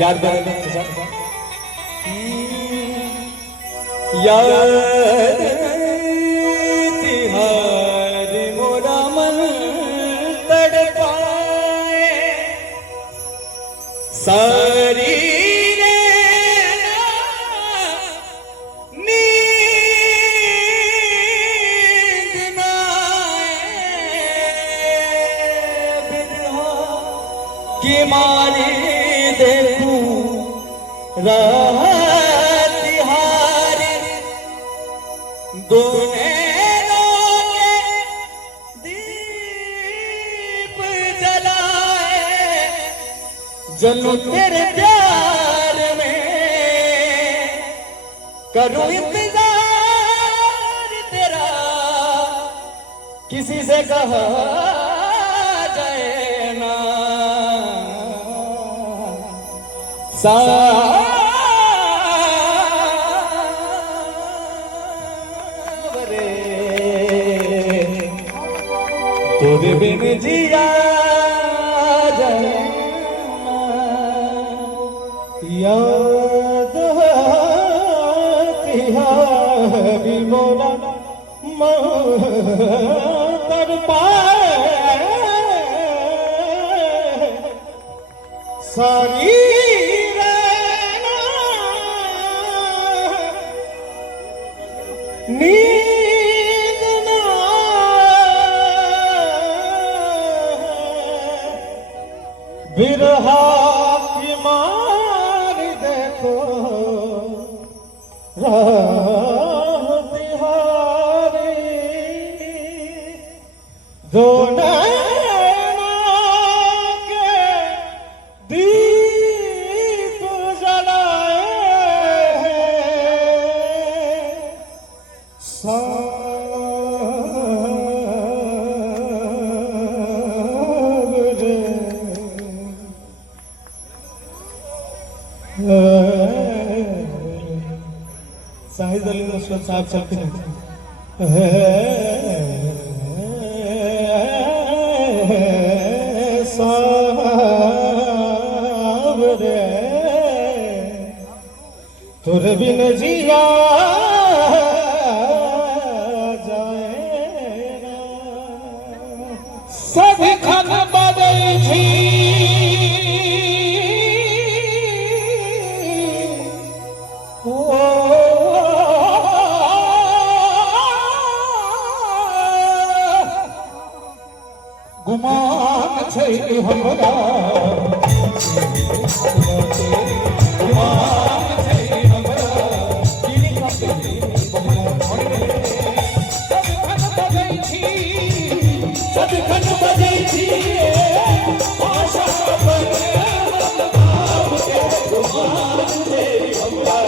याद याद तिहार मोरा मन तड़पाए सारी कि मारी देखूं रात तिहारी दो नैनों के दीप जलाए जलूं तेरे प्यार में करूं इंतजार तेरा किसी से कहा जाए ना सावरे तेरे बिन जिया जाए याद तिहारी मोरा मन तड़पाए सारी नींद ना बिरहा की मार देखो राह तिहारी दो नैना के दीप जलाए सावरे साहिद अली मुस्लिम साहब चलते हैं सावरे तुरे बिन जिया सभी खन बदल थी गुमान छे हमरा गुमान छे हमरा किनी कते सदखन बजै छी सदखन बजै छी आशा पर भाव के गुमान छे हमरा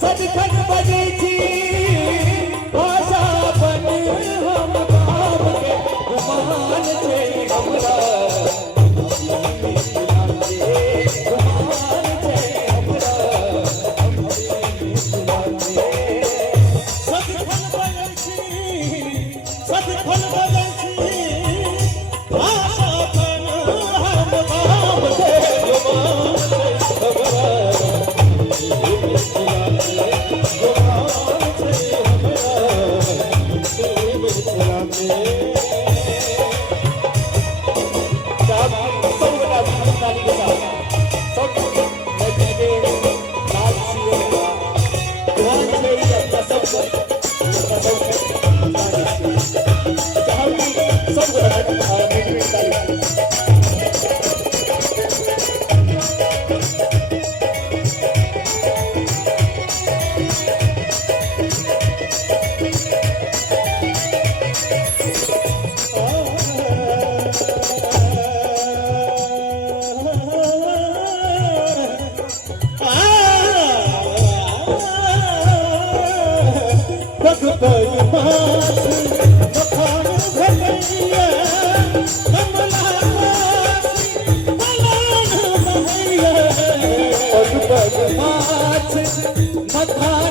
सदखन बजे थी भाषा बन हम गाम के गुमान थे हमरा गुमान थे हमरा सदखन बजे थी भाषा बन हम गाम के गुमान थे हमरा मथा